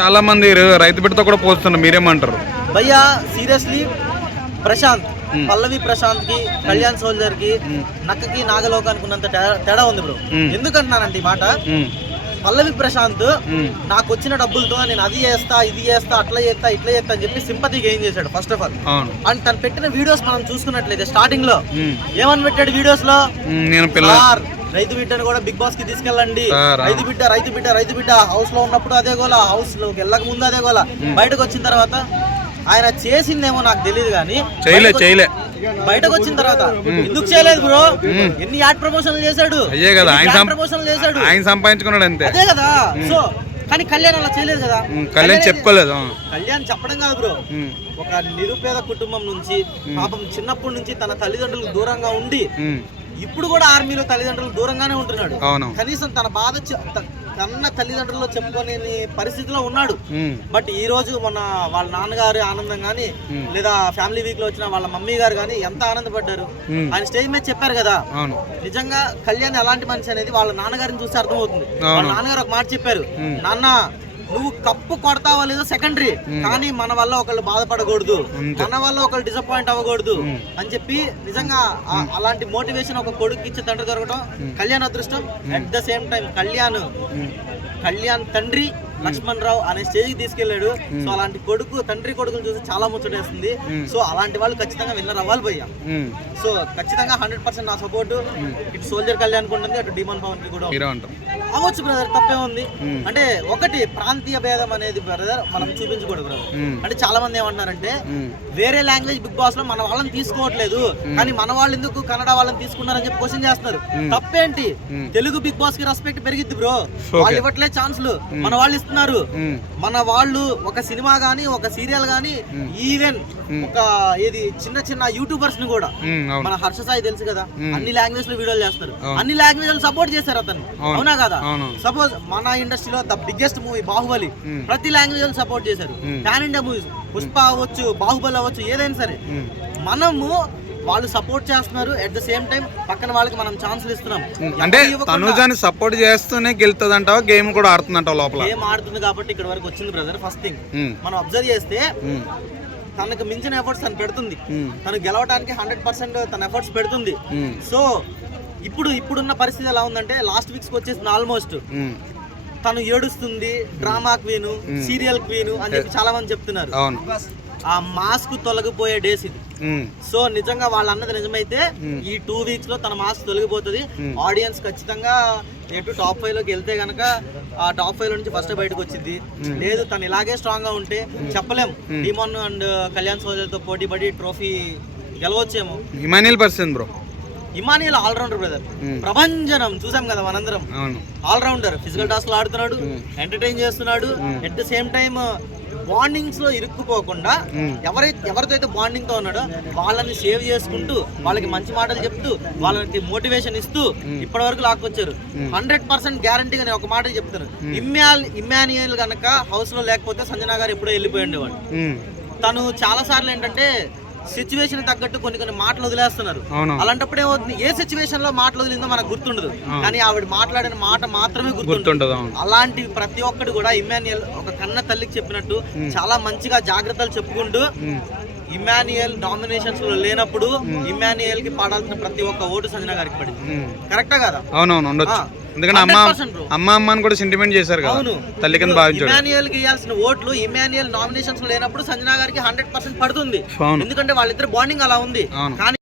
చాలా మంది రైతు బిడ్డతో కూడా పోస్తున్నారు, మీరేమంటారు భయ్యా? సీరియస్లీ ప్రశాంత్, పల్లవి ప్రశాంత్ కి కళ్యాణ్ సోల్జర్ కి నక్కకి నాగలోకానికి ఉన్నంత తేడా ఉంది బ్రో. ఎందుకంటున్నానంటే ఈ మాట, పల్లవి ప్రశాంత్ నాకు వచ్చిన డబ్బులతో నేను అది చేస్తా ఇది చేస్తా అట్లా చేస్తా ఇట్లా చేస్తా అని చెప్పి సింపతి గెయిన్ చేశాడు ఫస్ట్ ఆఫ్ ఆల్. అండ్ తను పెట్టిన వీడియోస్ మనం చూసుకున్నట్లయితే స్టార్టింగ్ లో ఏమని పెట్టాడు వీడియోస్ లో, రైతు బిడ్డను కూడా బిగ్ బాస్ కి తీసుకెళ్ళండి, రైతు బిడ్డ రైతు బిడ్డ రైతు బిడ్డ. హౌస్ లో ఉన్నప్పుడు అదే గోలా, హౌస్ లోకి వెళ్ళక ముందు అదే గోలా, బయటకు వచ్చిన తర్వాత ఆయన చేసిందేమో నాకు తెలియదు కానీ బయటకు వచ్చిన తర్వాత ఎందుకు చేయలేదు బ్రో? ఎన్ని యాడ్ ప్రమోషన్లు చేశాడు, ప్రమోషన్లు చేశాడు, ఆయన సంపాదించుకున్నాడు అంతే, అదే కదా. సో కానీ కళ్యాణ్ అలా చేయలేదు కదా, కళ్యాణ్ చెప్పుకోలేదు. కళ్యాణ్ చెప్పడం కాదు బ్రో, ఒక నిరుపేద కుటుంబం నుంచి పాపం చిన్నప్పటి నుంచి తన తల్లిదండ్రులకు దూరంగా ఉండి ఇప్పుడు కూడా ఆర్మీలో తల్లిదండ్రులకు దూరంగానే ఉంటున్నాడు. కనీసం తన బాధ కన్న తల్లిదండ్రుల్లో చెప్పుకునే పరిస్థితిలో ఉన్నాడు. బట్ ఈ రోజు మొన్న వాళ్ళ నాన్నగారు ఆనందం గానీ లేదా ఫ్యామిలీ వీక్ లో వచ్చిన వాళ్ళ మమ్మీ గారు గానీ ఎంత ఆనందపడ్డారు. ఆయన స్టేజ్ మీద చెప్పారు కదా, నిజంగా కళ్యాణ్ ఎలాంటి మనిషి అనేది వాళ్ళ నాన్నగారిని చూస్తే అర్థమవుతుంది. వాళ్ళ నాన్నగారు ఒక మాట చెప్పారు, నాన్న నువ్వు కప్పు కొడతావో లేదో సెకండరీ, కానీ మన వల్ల ఒకళ్ళు బాధపడకూడదు, మన వల్ల ఒకళ్ళు డిసప్పాయింట్ అవ్వకూడదు అని చెప్పి నిజంగా అలాంటి మోటివేషన్ ఒక కొడుకు ఇచ్చే తండ్రి దొరకడం కళ్యాణ్ అదృష్టం. At the same time Kalyan తండ్రి లక్ష్మణ్ రావు అనే స్టేజ్ కి తీసుకెళ్లాడు. సో అలాంటి తండ్రి కొడుకులు చూసి చాలా ముచ్చటేస్తుంది. సో అలాంటి వాళ్ళు ఖచ్చితంగా విన్నర్ అవ్వాలి భయ్యా. సో ఖచ్చితంగా 100% నా సపోర్ట్ ఇటు సోల్జర్ కళ్యాణ్ ఉంటుంది, అటు డిమాన్ పవన్ కి కూడా అవ్వచ్చు బ్రదర్, తప్పే ఉంది. అంటే ఒకటి ప్రాంతీయ భేదం అనేది బ్రదర్ మనం చూపించకూడదు బ్రదర్. అంటే చాలా మంది ఏమంటున్నారంటే వేరే లాంగ్వేజ్ బిగ్ బాస్ లో మన వాళ్ళని తీసుకోవట్లేదు, కానీ మన వాళ్ళు ఎందుకు కన్నడ వాళ్ళని తీసుకున్నారని చెప్పి క్వశ్చన్ చేస్తున్నారు. తప్పేంటి? తెలుగు బిగ్ బాస్ కి రెస్పెక్ట్ పెరిగిద్ది బ్రో, వాళ్ళు ఇవ్వట్లేదు ఛాన్స్లు, మన వాళ్ళు ఇస్తున్నారు. మన వాళ్ళు ఒక సినిమా గానీ ఒక సీరియల్ గానీ ఈవెన్ ఒక ఏది చిన్న యూట్యూబర్స్ ని కూడా, మన హర్ష సాయి తెలుసు కదా, అన్ని లాంగ్వేజ్ లో వీడియోలు చేస్తారు, అన్ని లాంగ్వేజ్ లో సపోర్ట్ చేశారు అతను, అవునా కదా? సపోజ్ మన ఇండస్ట్రీలో ద బిగ్గెస్ట్ మూవీ బాహుబలి ప్రతి లాంగ్వేజ్ లో సపోర్ట్ చేశారు. పాన్ ఇండియా మూవీస్ పుష్ప అవ్వచ్చు, బాహుబలి అవ్వచ్చు, ఏదైనా సరే మనము వాళ్ళు సపోర్ట్ చేస్తున్నారు. అట్ ద సేమ్ టైం పక్కన వాళ్ళకి మనం ఛాన్సులు ఇస్తున్నాం. అంటే తనుజాని సపోర్ట్ చేస్తూనే గెలుతుంది అంటావా, గేమ్ కూడా ఆడుతుందంటావా? లోపల గేమ్ ఆడుతుంది కాబట్టి ఇక్కడ వరకు వచ్చింది బ్రదర్. ఫస్ట్ థింగ్ మనం అబ్జర్వ్ చేస్తే తనకు మించిన ఎఫర్ట్స్ తను పెడుతుంది, తను గెలవడానికి 100% తన ఎఫర్ట్స్ పెడుతుంది. సో ఇప్పుడున్న పరిస్థితి ఎలా ఉందంటే లాస్ట్ వీక్స్ వచ్చేసింది ఆల్మోస్ట్. తను ఏడుస్తుంది, డ్రామా క్వీన్, సీరియల్ క్వీన్ అని చెప్పి చాలా మంది చెప్తున్నారు. ఆ మాస్క్ తొలగిపోయే డేస్ ఇది. సో నిజంగా వాళ్ళు అన్నది నిజమైతే ఈ 2 వీక్స్ లో తన మాస్క్ తొలగిపోతుంది. ఆడియన్స్ ఖచ్చితంగా ఎటు టాప్ 5 లోకి వెళ్తే గనక ఆ టాప్ 5 లో నుంచి ఫస్ట్ బయటకు వచ్చింది. లేదు తను ఇలాగే స్ట్రాంగ్ గా ఉంటే చెప్పలేం, డిమాన్ అండ్ కళ్యాణ్ సోల్జర్ తో పోటీ పడి ట్రోఫీ గెలవచ్చేమో. ఇమానియల్ ఆల్రౌండర్ బ్రదర్, ప్రభంజనం చూసాం కదా మనందరం. ఆల్రౌండర్, ఫిజికల్ టాస్క్ ఆడుతున్నాడు, ఎంటర్టైన్ చేస్తున్నాడు. At the same time bondings లో ఇరుక్కుపోకుండా ఎవరితో అయితే బాండింగ్ తో ఉన్నాడో వాళ్ళని సేవ్ చేసుకుంటూ వాళ్ళకి మంచి మాటలు చెప్తూ వాళ్ళకి మోటివేషన్ ఇస్తూ ఇప్పటి వరకు లాక్కొచ్చారు. 100% గ్యారంటీగా నేను ఒక మాట చెప్తాను, ఇమ్మాన్యుయల్ గనక హౌస్ లో లేకపోతే సంజన గారు ఎప్పుడో వెళ్ళిపోయి ఉండేవాడు. తను చాలా సార్లు ఏంటంటే సిచ్యువేషన్ తగ్గట్టు కొన్ని మాటలు వదిలేస్తున్నారు. అలాంటప్పుడు ఏమవుతుంది, ఏ సిచ్యువేషన్ లో మాటలు వదిలిందో మనకు గుర్తుండదు, కానీ ఆవిడ మాట్లాడిన మాట మాత్రమే గుర్తుంటుంది. అలాంటి ప్రతి ఒక్కటి కూడా ఇమ్మాన్యుయల్ ఒక కన్న తల్లికి చెప్పినట్టు చాలా మంచిగా జాగ్రత్తలు చెప్పుకుంటూ, ఇమ్మాన్యుయల్ నామినేషన్స్ లో లేనప్పుడు ఇమ్మాన్యుయల్ కి పడాల్సిన ప్రతి ఒక్క ఓటు సంజన గారికి పడింది. కరెక్టా కదా? అవునవును ఉండొచ్చు, ఎందుకంటే అమ్మని కూడా సెంటిమెంట్ చేశారు కదా, తల్లి కింద భావించారు. ఇమ్మాన్యుయల్ కి ఇవ్వాల్సిన ఓట్లు ఇమ్మాన్యుయల్ నామినేషన్స్ లో లేనప్పుడు సంజన గారికి 100% పడుతుంది, ఎందుకంటే వాళ్ళిద్దరు బాండింగ్ అలా ఉంది. కానీ